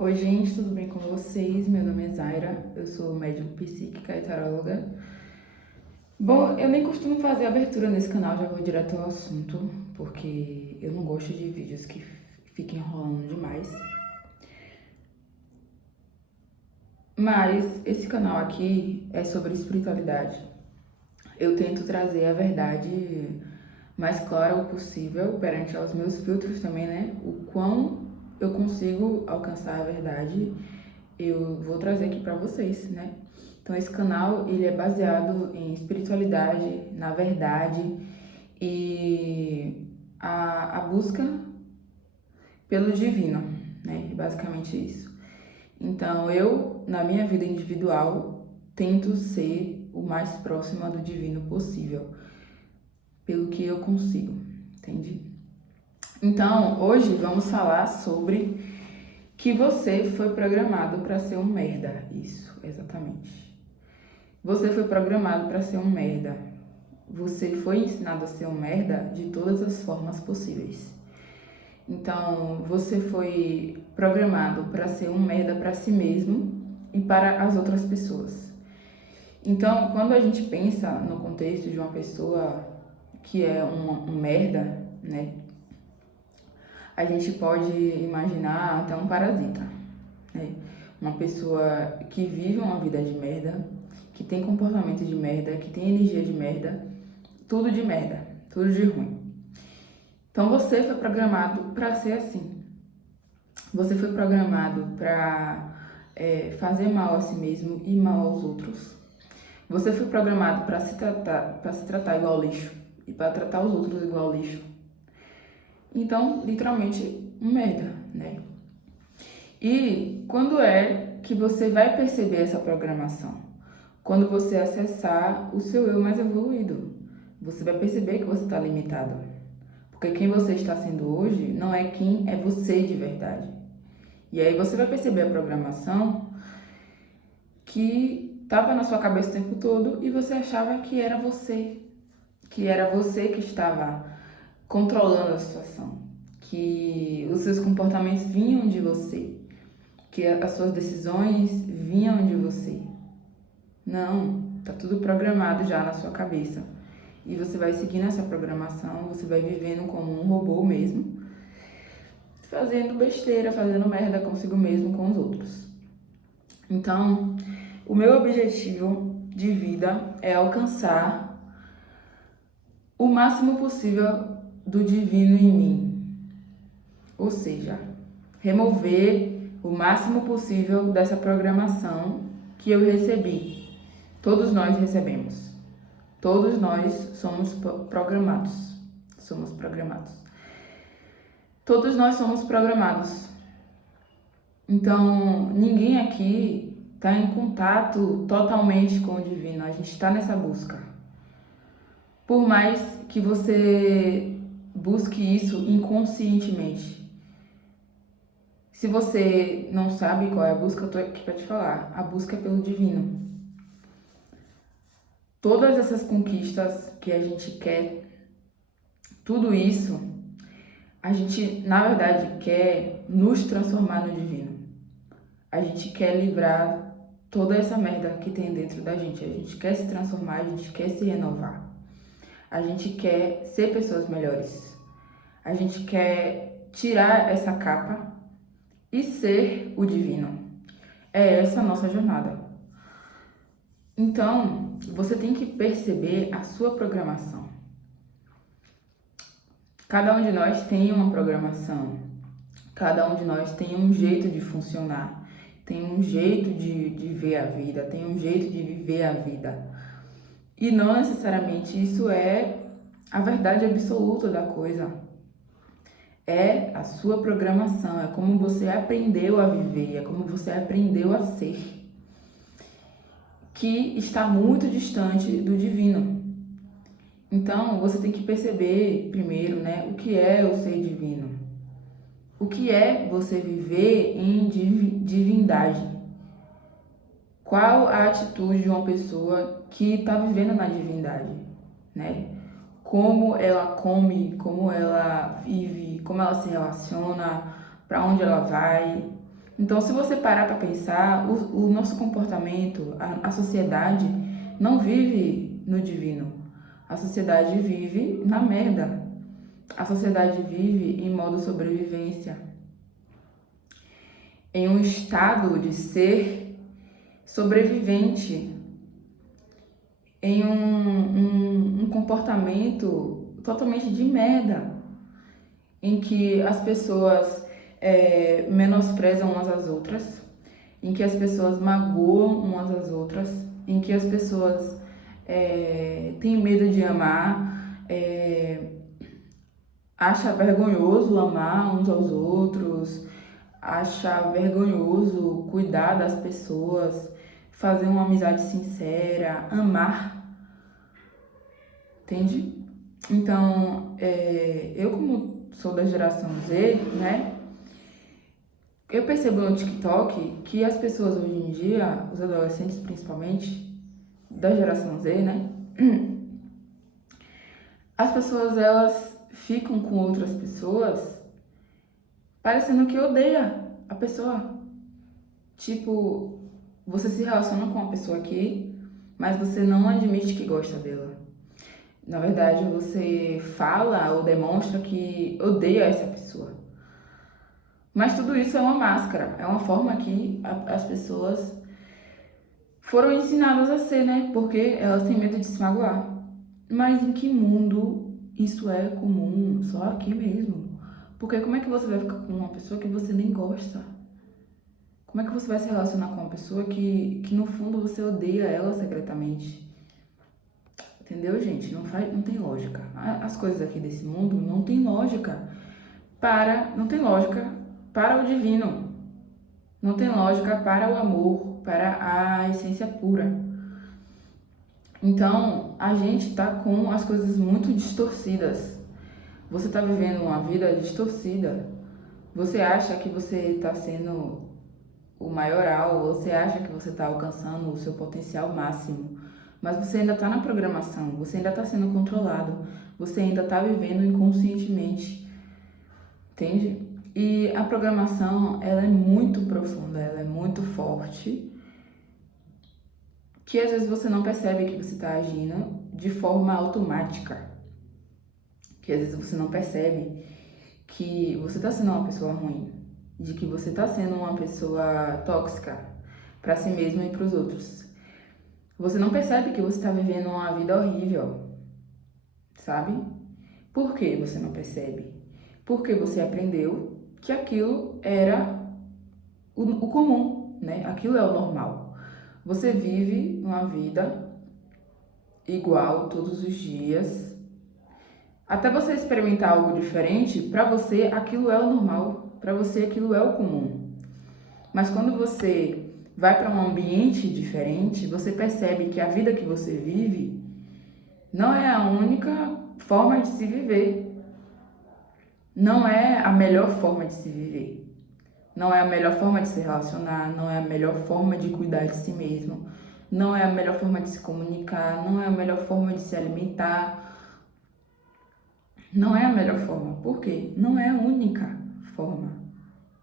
Oi, gente, tudo bem com vocês? Meu nome é Zaira, eu sou médium psíquica e taróloga. Bom, eu nem costumo fazer abertura nesse canal, já vou direto ao assunto, porque eu não gosto de vídeos que fiquem enrolando demais. Mas esse canal aqui é sobre espiritualidade. Eu tento trazer a verdade mais clara o possível perante aos meus filtros também, né? O quão eu consigo alcançar a verdade, eu vou trazer aqui para vocês, né? Então esse canal, ele é baseado em espiritualidade, na verdade e a busca pelo divino, né? Basicamente isso. Então eu, na minha vida individual, tento ser o mais próxima do divino possível, pelo que eu consigo, entende? Então, hoje vamos falar sobre que você foi programado para ser um merda. Isso, exatamente. Você foi programado para ser um merda. Você foi ensinado a ser um merda de todas as formas possíveis. Então, você foi programado para ser um merda para si mesmo e para as outras pessoas. Então, quando a gente pensa no contexto de uma pessoa que é um merda, né? A gente pode imaginar até um parasita, né? Uma pessoa que vive uma vida de merda, que tem comportamento de merda, que tem energia de merda, tudo de merda, tudo de ruim. Então você foi programado para ser assim. Você foi programado para fazer mal a si mesmo e mal aos outros. Você foi programado para se tratar igual lixo e para tratar os outros igual lixo. Então, literalmente, um merda, né? E quando é que você vai perceber essa programação? Quando você acessar o seu eu mais evoluído. Você vai perceber que você está limitado. Porque quem você está sendo hoje não é quem é você de verdade. E aí você vai perceber a programação que estava na sua cabeça o tempo todo e você achava que era você. Que era você que estava controlando a situação. Que os seus comportamentos vinham de você. Que as suas decisões vinham de você. Não, tá tudo programado já na sua cabeça. E você vai seguindo essa programação, você vai vivendo como um robô mesmo, fazendo besteira, fazendo merda consigo mesmo, com os outros. Então, o meu objetivo de vida é alcançar o máximo possível do divino em mim. Ou seja, remover o máximo possível dessa programação que eu recebi. Todos nós recebemos. Todos nós somos programados. Somos programados. Todos nós somos programados. Então, ninguém aqui está em contato totalmente com o divino. A gente está nessa busca. Por mais que você busque isso inconscientemente. Se você não sabe qual é a busca, eu tô aqui para te falar. A busca é pelo divino. Todas essas conquistas que a gente quer, tudo isso, a gente, na verdade, quer nos transformar no divino. A gente quer livrar toda essa merda que tem dentro da gente. A gente quer se transformar, a gente quer se renovar. A gente quer ser pessoas melhores. A gente quer tirar essa capa e ser o divino. É essa a nossa jornada. Então, você tem que perceber a sua programação. Cada um de nós tem uma programação. Cada um de nós tem um jeito de funcionar. Tem um jeito de ver a vida. Tem um jeito de viver a vida. E não necessariamente isso é a verdade absoluta da coisa. É a sua programação. É como você aprendeu a viver. É como você aprendeu a ser. Que está muito distante do divino. Então, você tem que perceber primeiro, né, o que é o ser divino. O que é você viver em divindade? Qual a atitude de uma pessoa que está vivendo na divindade, né? Como ela come, como ela vive, como ela se relaciona, para onde ela vai. Então, se você parar para pensar, o nosso comportamento, a sociedade não vive no divino. A sociedade vive na merda. A sociedade vive em modo sobrevivência, em um estado de ser sobrevivente, em um comportamento totalmente de merda, em que as pessoas menosprezam umas às outras, em que as pessoas magoam umas às outras, em que as pessoas têm medo de amar, acha vergonhoso amar uns aos outros, acha vergonhoso cuidar das pessoas, fazer uma amizade sincera, amar, entende? Então, eu como sou da geração Z, né? Eu percebo no TikTok que as pessoas hoje em dia, os adolescentes principalmente, da geração Z, né? As pessoas, elas ficam com outras pessoas parecendo que odeia a pessoa. Tipo, você se relaciona com uma pessoa aqui, mas você não admite que gosta dela. Na verdade, você fala ou demonstra que odeia essa pessoa. Mas tudo isso é uma máscara, é uma forma que as pessoas foram ensinadas a ser, né? Porque elas têm medo de se magoar. Mas em que mundo isso é comum? Só aqui mesmo. Porque como é que você vai ficar com uma pessoa que você nem gosta? Como é que você vai se relacionar com uma pessoa que no fundo você odeia ela secretamente? Entendeu, gente? Não tem lógica. As coisas aqui desse mundo não tem lógica não tem lógica para o divino. Não tem lógica para o amor, para a essência pura. Então, a gente tá com as coisas muito distorcidas. Você tá vivendo uma vida distorcida. Você acha que você tá sendo o maioral, você acha que você tá alcançando o seu potencial máximo. Mas você ainda tá na programação, você ainda tá sendo controlado, você ainda tá vivendo inconscientemente. Entende? E a programação, ela é muito profunda, ela é muito forte, que às vezes você não percebe que você está agindo de forma automática, que às vezes você não percebe que você está sendo uma pessoa ruim, de que você está sendo uma pessoa tóxica para si mesmo e para os outros. Você não percebe que você está vivendo uma vida horrível, sabe? Por que você não percebe? Porque você aprendeu que aquilo era o comum, né? Aquilo é o normal. Você vive uma vida igual todos os dias. Até você experimentar algo diferente, para você aquilo é o normal, para você aquilo é o comum. Mas quando você vai para um ambiente diferente, você percebe que a vida que você vive não é a única forma de se viver. Não é a melhor forma de se viver. Não é a melhor forma de se relacionar, não é a melhor forma de cuidar de si mesmo, não é a melhor forma de se comunicar, não é a melhor forma de se alimentar. Não é a melhor forma. Por quê? Não é a única forma.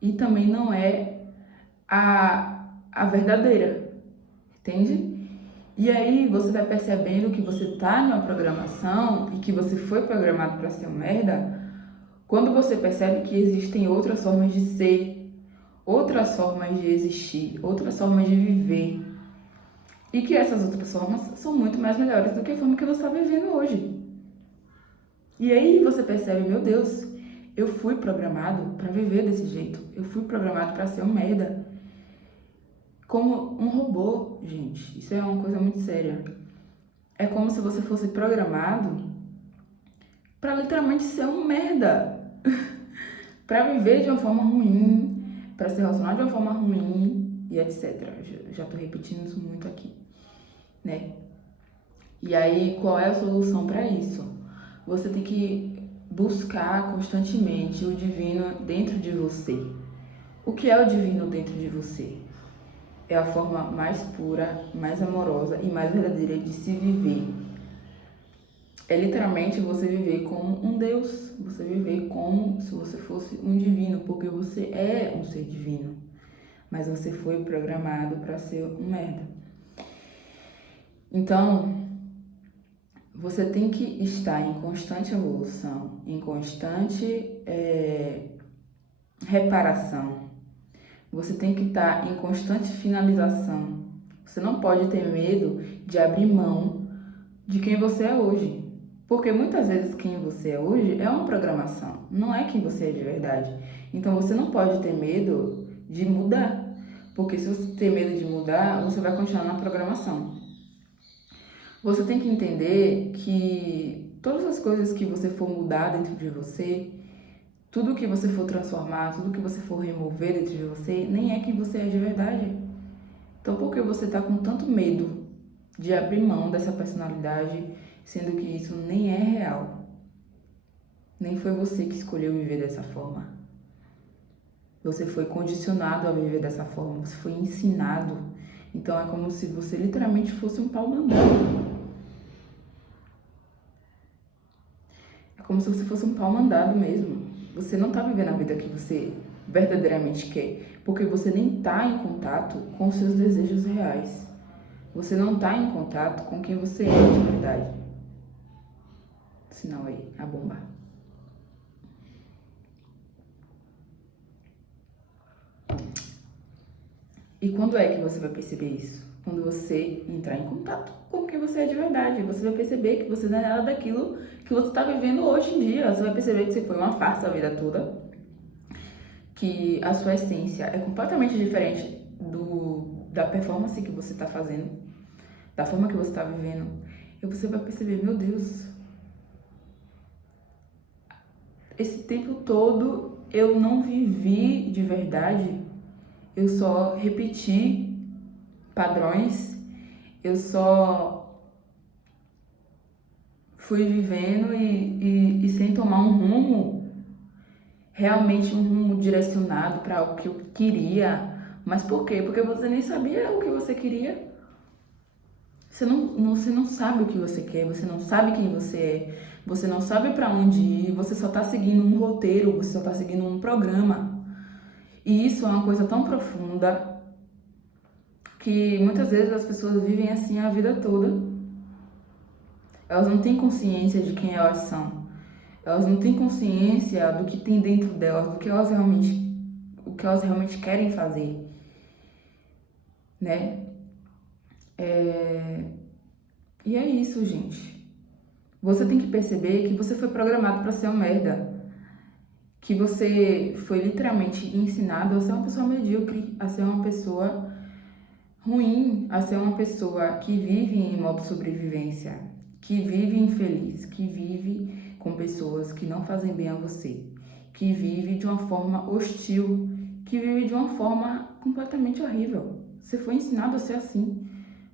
E também não é a verdadeira. Entende? E aí você vai percebendo que você tá numa programação e que você foi programado para ser um merda, quando você percebe que existem outras formas de ser, outras formas de existir, outras formas de viver. E que essas outras formas são muito mais melhores do que a forma que você está vivendo hoje. E aí você percebe, meu Deus, eu fui programado para viver desse jeito. Eu fui programado para ser um merda. Como um robô, gente. Isso é uma coisa muito séria. É como se você fosse programado para literalmente ser um merda. Para viver de uma forma ruim, para se relacionar de uma forma ruim e etc. Já tô repetindo isso muito aqui, né? E aí, qual é a solução para isso? Você tem que buscar constantemente o divino dentro de você. O que é o divino dentro de você? É a forma mais pura, mais amorosa e mais verdadeira de se viver. É literalmente você viver como um Deus, você viver como se você fosse um divino, porque você é um ser divino. mas você foi programado para ser um merda. Então, você tem que estar em constante evolução, em constante reparação. Você tem que estar em constante finalização. Você não pode ter medo de abrir mão de quem você é hoje. Porque muitas vezes quem você é hoje é uma programação, não é quem você é de verdade. Então você não pode ter medo de mudar. Porque se você ter medo de mudar, você vai continuar na programação. Você tem que entender que todas as coisas que você for mudar dentro de você, tudo que você for transformar, tudo que você for remover dentro de você, nem é quem você é de verdade. Então por que você tá com tanto medo de abrir mão dessa personalidade, sendo que isso nem é real? Nem foi você que escolheu viver dessa forma. Você foi condicionado a viver dessa forma, você foi ensinado. Então é como se você literalmente fosse um pau mandado. É como se você fosse um pau mandado mesmo. Você não tá vivendo a vida que você verdadeiramente quer, porque você nem tá em contato com seus desejos reais. Você não tá em contato com quem você é de verdade. Sinal aí, a bomba. E quando é que você vai perceber isso? Quando você entrar em contato com quem você é de verdade. Você vai perceber que você não é nada daquilo que você está vivendo hoje em dia. Você vai perceber que você foi uma farsa a vida toda. Que a sua essência é completamente diferente da performance que você está fazendo, da forma que você está vivendo. E você vai perceber, meu Deus, esse tempo todo eu não vivi de verdade. Eu só repeti padrões, eu só fui vivendo e sem tomar um rumo, realmente um rumo direcionado para o que eu queria. Mas por quê? Porque você nem sabia o que você queria. Você não sabe o que você quer, você não sabe quem você é, você não sabe para onde ir, você só tá seguindo um roteiro, você só tá seguindo um programa. E isso é uma coisa tão profunda que muitas vezes as pessoas vivem assim a vida toda. Elas não têm consciência de quem elas são. Elas não têm consciência do que tem dentro delas, o que elas realmente querem fazer, né? E é isso, gente. Você tem que perceber que você foi programado para ser uma merda. Que você foi literalmente ensinado a ser uma pessoa medíocre, a ser uma pessoa ruim, a ser uma pessoa que vive em modo sobrevivência, que vive infeliz, que vive com pessoas que não fazem bem a você, que vive de uma forma hostil, que vive de uma forma completamente horrível. Você foi ensinado a ser assim.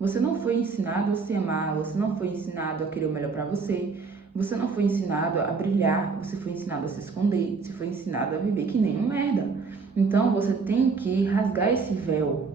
Você não foi ensinado a se amar, você não foi ensinado a querer o melhor pra você, você não foi ensinado a brilhar, você foi ensinado a se esconder, você foi ensinado a viver que nem um merda. Então você tem que rasgar esse véu.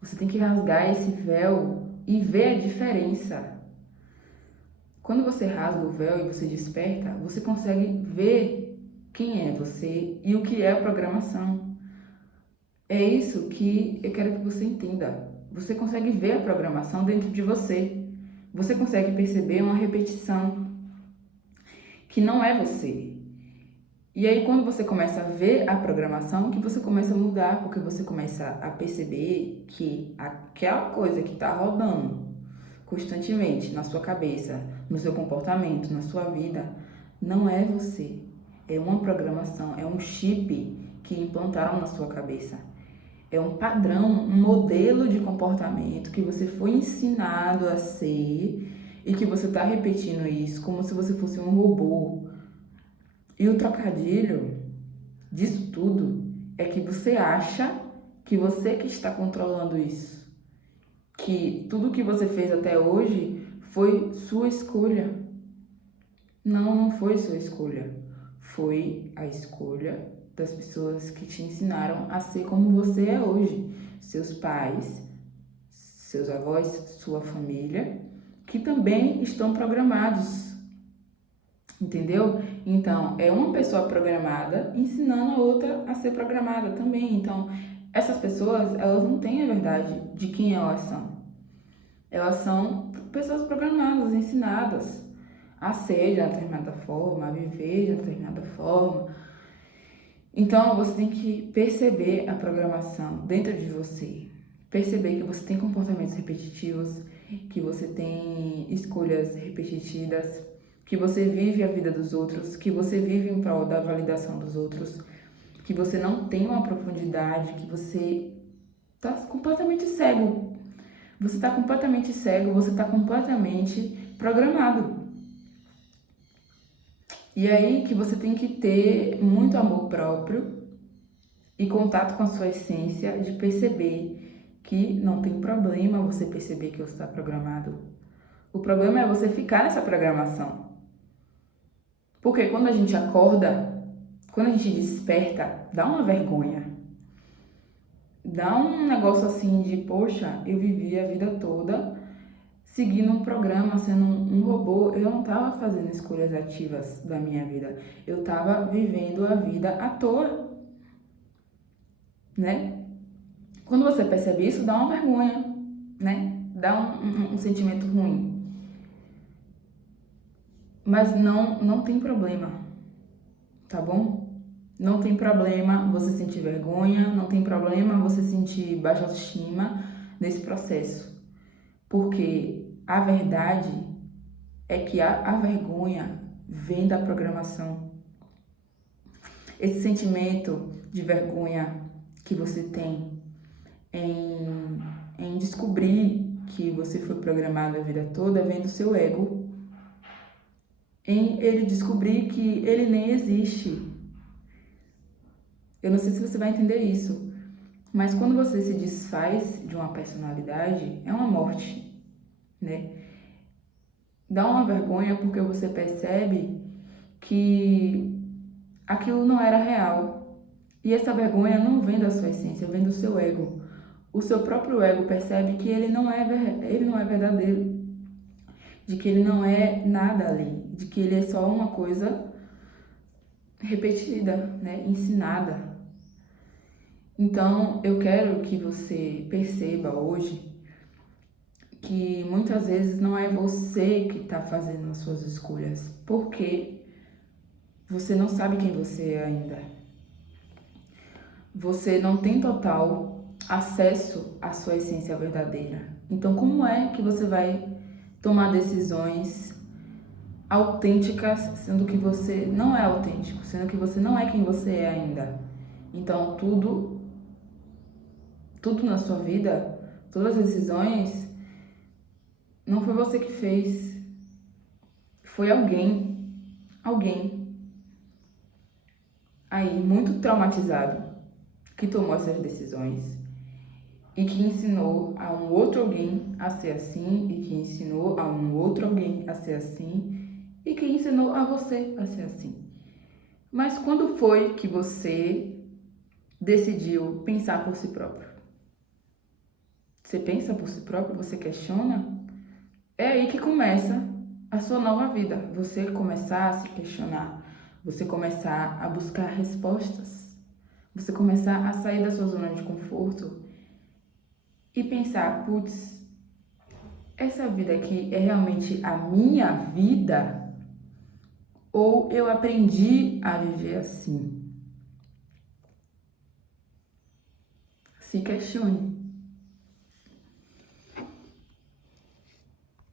Você tem que rasgar esse véu e ver a diferença. Quando você rasga o véu e você desperta, você consegue ver quem é você e o que é a programação. É isso que eu quero que você entenda. Você consegue ver a programação dentro de você. Você consegue perceber uma repetição que não é você. E aí, quando você começa a ver a programação, que você começa a mudar, porque você começa a perceber que aquela coisa que está rodando constantemente na sua cabeça, no seu comportamento, na sua vida, não é você. É uma programação, é um chip que implantaram na sua cabeça. É um padrão, um modelo de comportamento que você foi ensinado a ser e que você está repetindo isso como se você fosse um robô. E o trocadilho disso tudo é que você acha que você que está controlando isso. Que tudo que você fez até hoje foi sua escolha. Não, não foi sua escolha. Foi a escolha das pessoas que te ensinaram a ser como você é hoje. Seus pais, seus avós, sua família, que também estão programados. Entendeu? Então, é uma pessoa programada ensinando a outra a ser programada também. Então, essas pessoas, elas não têm a verdade de quem elas são. Elas são pessoas programadas, ensinadas a ser de uma determinada forma, a viver de uma determinada forma. Então, você tem que perceber a programação dentro de você. Perceber que você tem comportamentos repetitivos, que você tem escolhas repetidas, que você vive a vida dos outros, que você vive em prol da validação dos outros, que você não tem uma profundidade, que você está completamente cego. Você está completamente cego, você está completamente programado. E aí que você tem que ter muito amor próprio e contato com a sua essência, de perceber que não tem problema você perceber que você está programado. O problema é você ficar nessa programação. Porque quando a gente acorda, quando a gente desperta, dá uma vergonha. Dá um negócio assim de, poxa, eu vivi a vida toda seguindo um programa, sendo um robô. Eu não estava fazendo escolhas ativas da minha vida. Eu estava vivendo a vida à toa, né? Quando você percebe isso, dá uma vergonha, né? Dá um sentimento ruim. Mas não tem problema, tá bom? Não tem problema você sentir vergonha, não tem problema você sentir baixa autoestima nesse processo. Porque a verdade é que a vergonha vem da programação. Esse sentimento de vergonha que você tem em descobrir que você foi programado a vida toda vem do seu ego. Em ele descobrir que ele nem existe. Eu não sei se você vai entender isso, mas quando você se desfaz de uma personalidade, é uma morte, né? Dá uma vergonha porque você percebe que aquilo não era real. E essa vergonha não vem da sua essência, vem do seu ego. O seu próprio ego percebe que ele não é verdadeiro, de que ele não é nada ali, de que ele é só uma coisa repetida, né, ensinada. Então, eu quero que você perceba hoje que muitas vezes não é você que está fazendo as suas escolhas, porque você não sabe quem você é ainda. Você não tem total acesso à sua essência verdadeira. Então, como é que você vai tomar decisões autênticas, sendo que você não é autêntico, sendo que você não é quem você é ainda? Então, tudo na sua vida, todas as decisões, não foi você que fez. Foi alguém aí muito traumatizado que tomou essas decisões e que ensinou a um outro alguém a ser assim, e que ensinou a um outro alguém a ser assim, e que ensinou a você a ser assim. Mas quando foi que você decidiu pensar por si próprio? Você pensa por si próprio? Você questiona? É aí que começa a sua nova vida. Você começar a se questionar. Você começar a buscar respostas. Você começar a sair da sua zona de conforto e pensar, putz, essa vida aqui é realmente a minha vida? Ou eu aprendi a viver assim? Se questione.